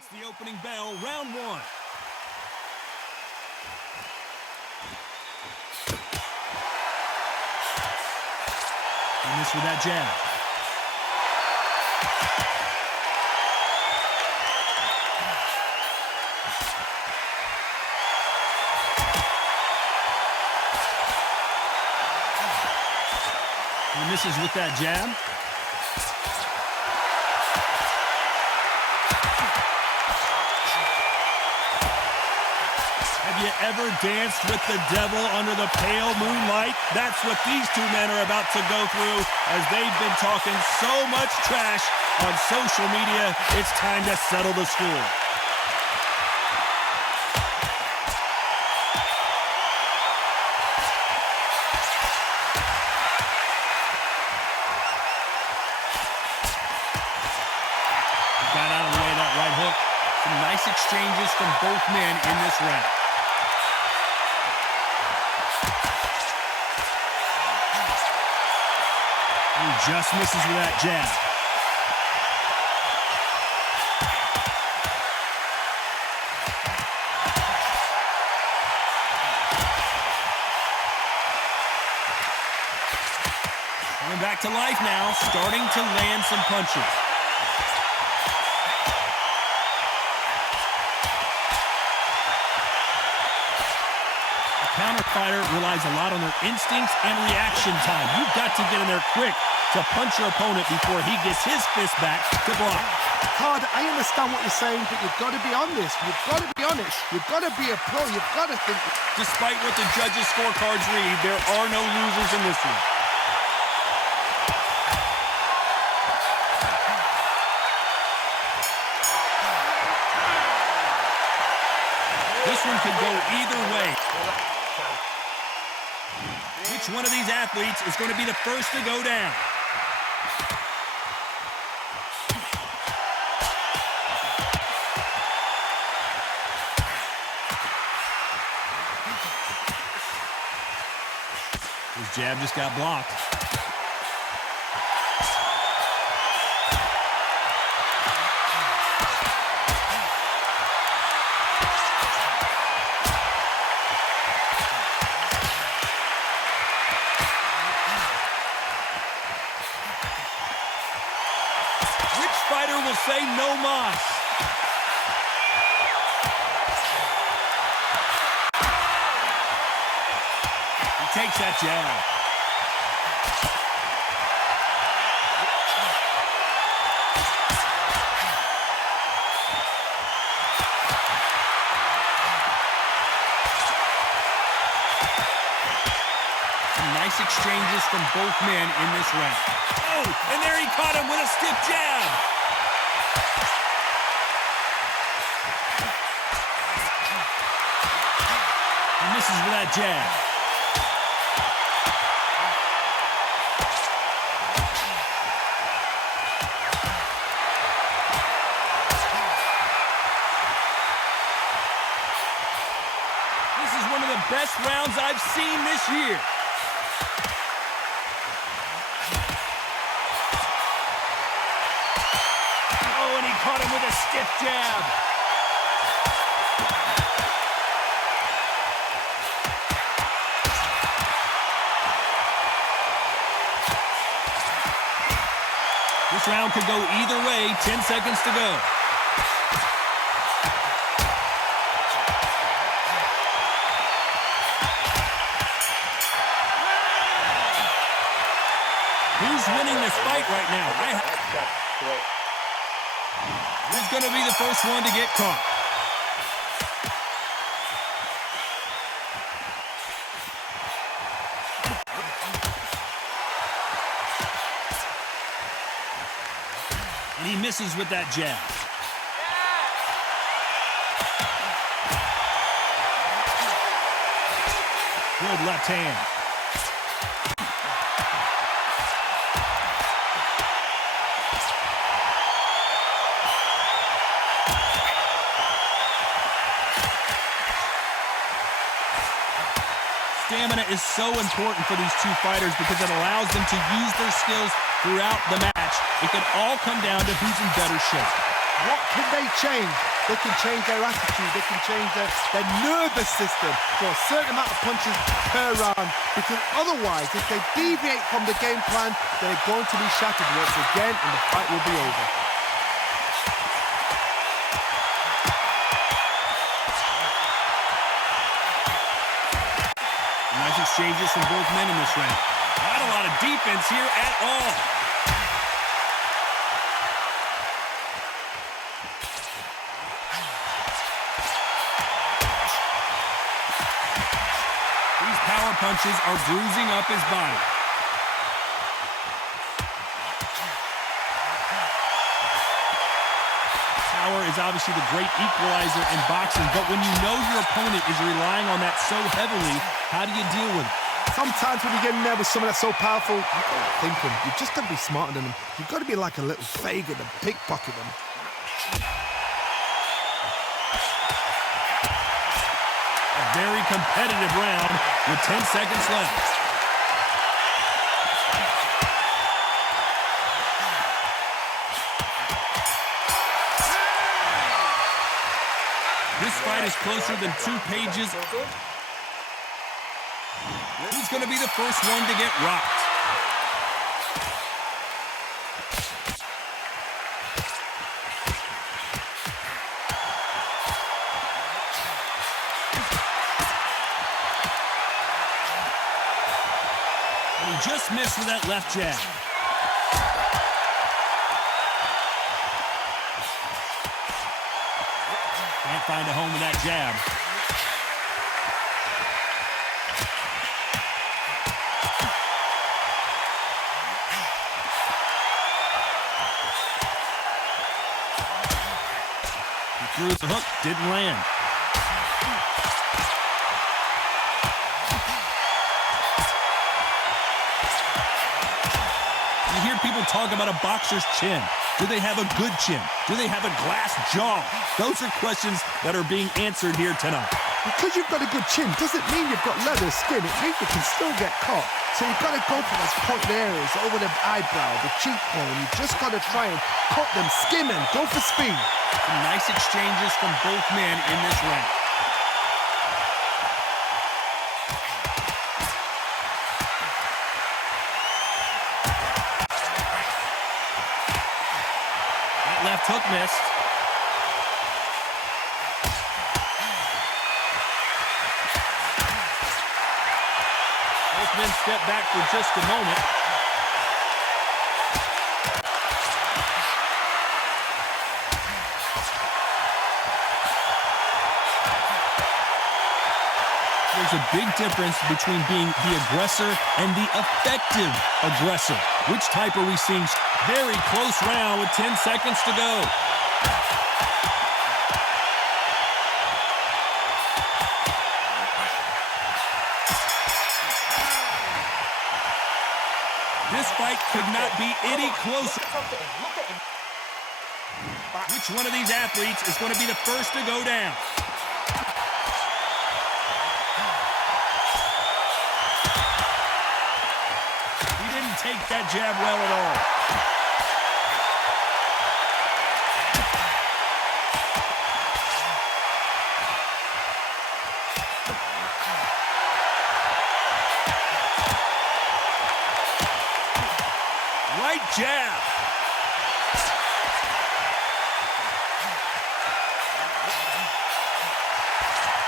That's the opening bell, round one. He missed with that jab. He misses with that jab. Have you ever danced with the devil under the pale moonlight? That's what these two men are about to go through as they've been talking so much trash on social media. It's time to settle the score. Got out of the way of that right hook. Some nice exchanges from both men in this round. He just misses with that jab. Coming back to life now, starting to land some punches. Counter fighter relies a lot on their instincts and reaction time. You've got to get in there quick to punch your opponent before he gets his fist back to block. Card, I understand what you're saying, but you've got to be honest. You've got to be honest. You've got to be a pro. You've got to think. Despite what the judges' scorecards read, there are no losers in this one. This one could go either way. Which one of these athletes is going to be the first to go down? His jab just got blocked. Fighter will say no mas. He takes that jab. Some nice exchanges from both men in this round. Oh, and there he caught him with a stiff jab. He misses with that jab. This is one of the best rounds I've seen this year. Oh, and he caught him with a stiff jab. This round could go either way. 10 seconds to go. Who's winning this fight right now? Who's going to be the first one to get caught? And he misses with that jab. Good left hand. Stamina is so important for these two fighters because it allows them to use their skills throughout the match. It can all come down to who's in better shape. What can they change? They can change their attitude. They can change their nervous system for a certain amount of punches per round. Because otherwise, if they deviate from the game plan, they're going to be shattered once again and the fight will be over. Nice exchanges from both men in this round. Not a lot of defense here at all. These power punches are bruising up his body. Power is obviously the great equalizer in boxing, but when you know your opponent is relying on that so heavily, how do you deal with it? Sometimes when you get in there with someone that's so powerful, you've got to think them. You've just got to be smarter than them. You've got to be like a little faggot and pickpocket them. A very competitive round with 10 seconds left. This fight is closer than 2 pages. Who's going to be the first one to get rocked? And he just missed with that left jab. Can't find a home with that jab. He threw the hook, didn't land. You hear people talk about a boxer's chin. Do they have a good chin? Do they have a glass jaw? Those are questions that are being answered here tonight. Because you've got a good chin doesn't mean you've got leather skin. It means you can still get caught. So you've got to go for those pointed areas over the eyebrow, the cheekbone. You've just got to try and cut them, skim them, go for speed. Some nice exchanges from both men in this round. That left hook missed. Both men step back for just a moment. There's a big difference between being the aggressor and the effective aggressor. Which type are we seeing? Very close round with 10 seconds to go. This fight could not be any closer. Which one of these athletes is going to be the first to go down? He didn't take that jab well at all. Right jab.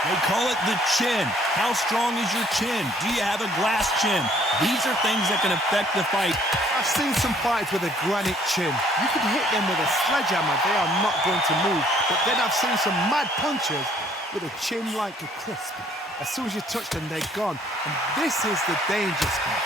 They call it the chin. How strong is your chin? Do you have a glass chin? These are things that can affect the fight. I've seen some fights with a granite chin. You can hit them with a sledgehammer. They are not going to move. But then I've seen some mad punchers with a chin like a crisp. As soon as you touch them, they're gone. And this is the danger spot.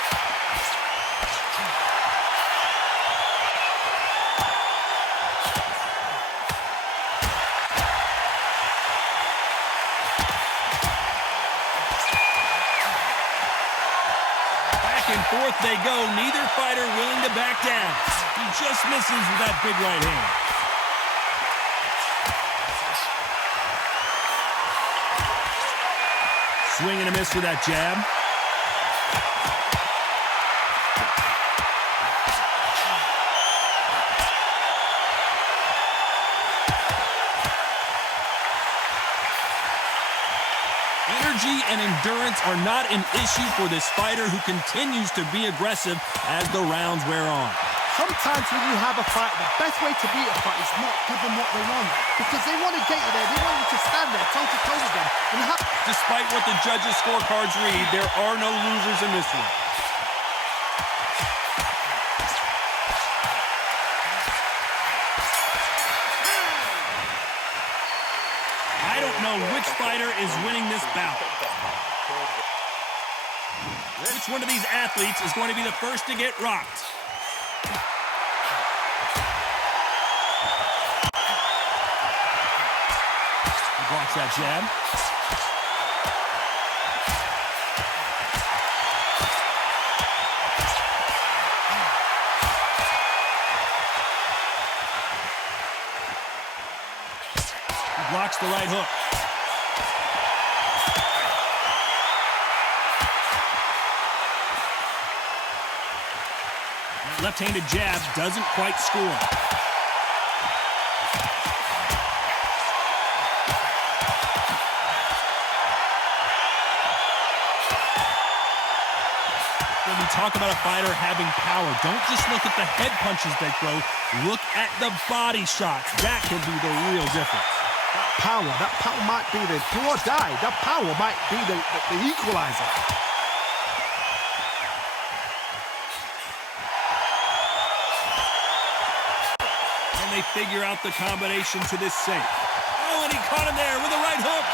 Forth they go, neither fighter willing to back down. He just misses with that big right hand. Swing and a miss with that jab. energy and endurance are not an issue for this fighter who continues to be aggressive as the rounds wear on. Sometimes when you have a fight, the best way to beat a fight is not give them what they want. Because they want to get you there. They want you to stand there toe-to-toe with them. Despite what the judges' scorecards read, there are no losers in this one. I don't know which fighter is winning this bout. Which one of these athletes is going to be the first to get rocked? He blocks that jab. He blocks the right hook. Left-handed jab doesn't quite score. When we talk about a fighter having power, don't just look at the head punches they throw. Look at the body shots. That can be the real difference. That power might be the do or die. That power might be the equalizer. They figure out the combination to this safe. Oh, and he caught him there with a right hook.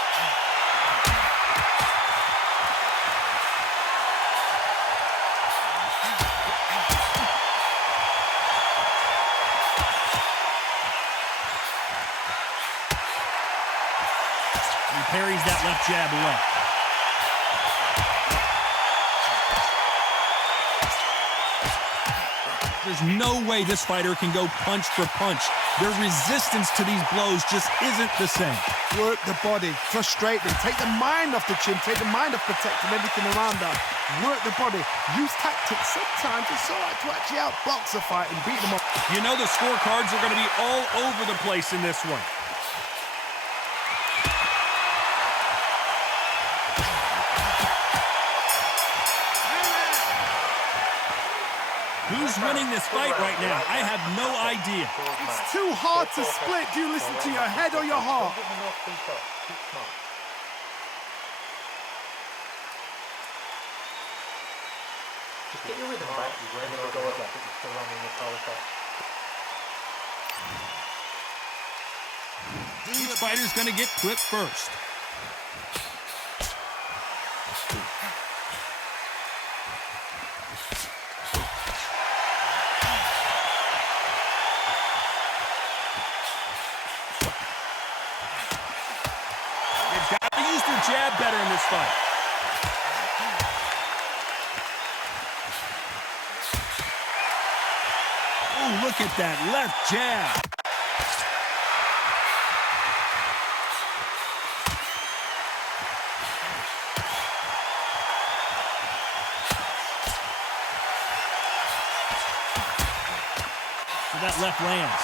He parries that left jab away. There's no way this fighter can go punch for punch. Their resistance to these blows just isn't the same. Work the body, frustrate them, take the mind off the chin, take the mind off protecting everything around them. Work the body, use tactics. Sometimes it's all right to actually outbox a fight and beat them up. You know the scorecards are going to be all over the place in this one. Who's winning this fight right now? I have no idea. It's too hard to split. Do you listen to your head or your heart? Just get your rhythm back and then we'll go at that. Still running the power shot. Each fighter's going to get clipped first. Jab better in this fight. Oh, look at that left jab. So that left lands.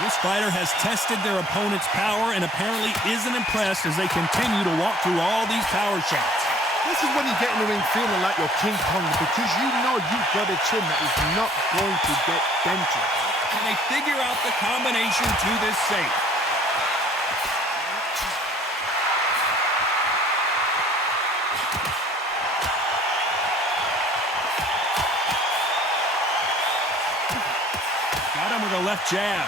This fighter has tested their opponent's power and apparently isn't impressed as they continue to walk through all these power shots. This is when you get in the ring feeling like you're King Kong because you know you've got a chin that is not going to get dented. Can they figure out the combination to this safe? Got him with a left jab.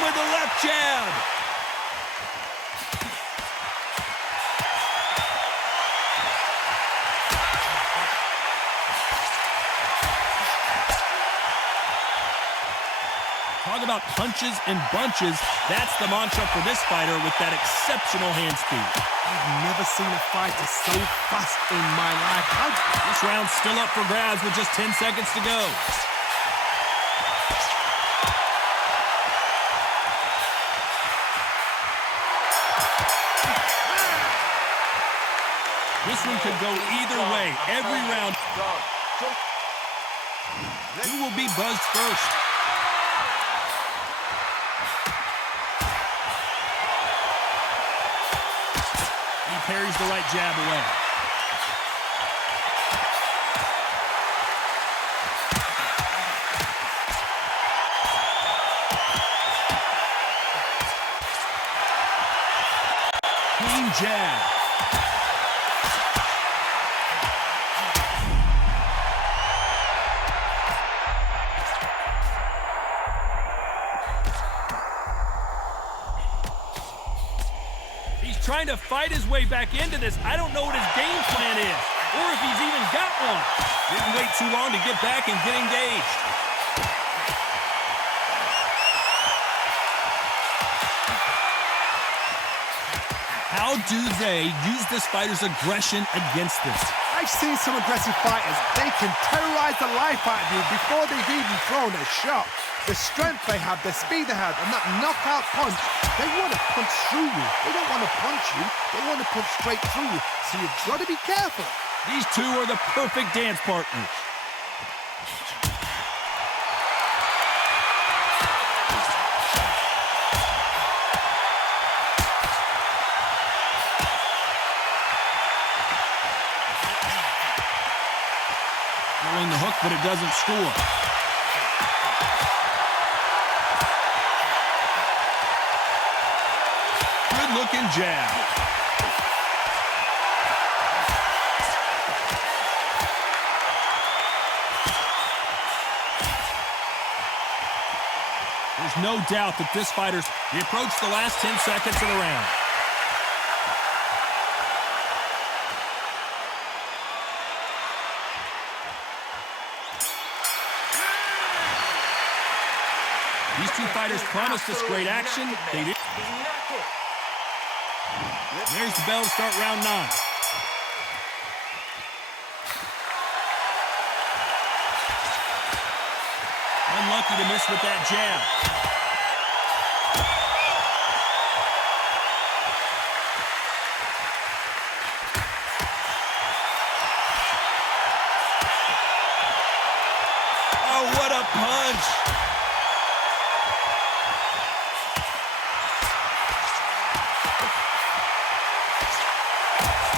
With the left jab. Talk about punches and bunches. That's the mantra for this fighter with that exceptional hand speed. I've never seen a fighter so fast in my life. This round's still up for grabs with just 10 seconds to go. This one could go either way. Every round. Who will be buzzed first? He parries the right jab away. Clean jab. He's trying to fight his way back into this. I don't know what his game plan is, or if he's even got one. Didn't wait too long to get back and get engaged. How do they use this fighter's aggression against this? I've seen some aggressive fighters. They can terrorize the life out of you before they've even thrown a shot. The strength they have, the speed they have, and that knockout punch, they want to punch through you. They don't want to punch you. They want to punch straight through you. So you've got to be careful. These two are the perfect dance partners. Throwing the hook, but it doesn't score. Good-looking jab. There's no doubt that this fighter's approached the last 10 seconds of the round. These two fighters promised us great action. They did. There's the bell to start round 9. Unlucky to miss with that jab. Oh, what a punch!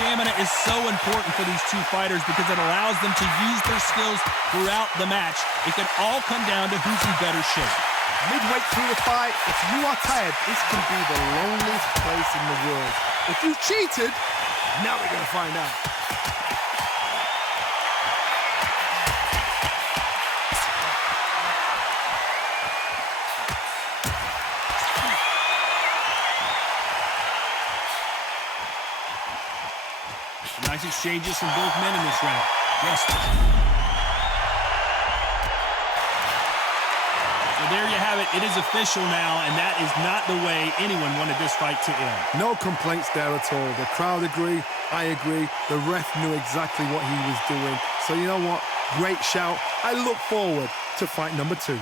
Stamina is so important for these two fighters because it allows them to use their skills throughout the match. It can all come down to who's in better shape. Midway through the fight, if you are tired, this can be the loneliest place in the world. If you cheated, now we're going to find out. Nice exchanges from both men in this round. Yes. So there you have it. It is official now, and that is not the way anyone wanted this fight to end. No complaints there at all. The crowd agree. I agree. The ref knew exactly what he was doing. So you know what? Great shout. I look forward to fight number 2.